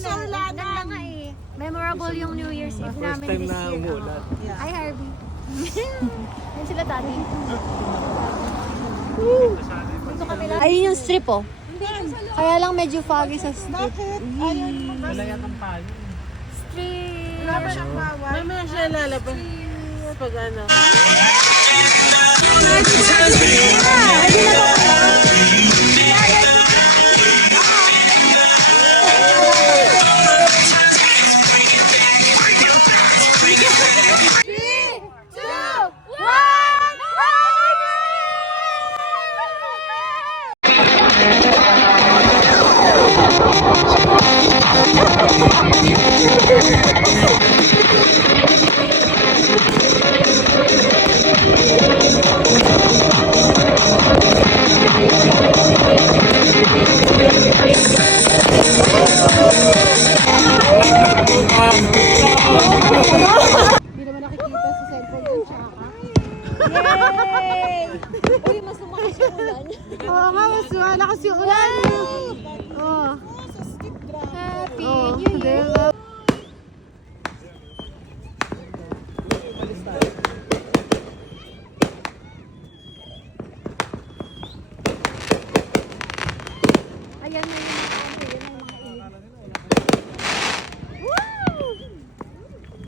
Ganda nga eh. Memorable yung New Year's Eve namin time this na year. umuulan. Hi, Harvey. Yan sila, Tati. Dito kami lang. Ayun yung strip, oh. Kaya lang medyo foggy sa strip. Bakit? Ayaw mo ba? Wala yatang payo. Strip. Wala ba siyang bawal? Mamaya siya lalabas. Pag ano. Hindi naman nakikita sa cellphone yung tsaka. Yay! Uy, mas lumakas yung ulan. Oo nga, mas malakas yung ulan. Oo. Happy Oo. New Year. Ayan na yung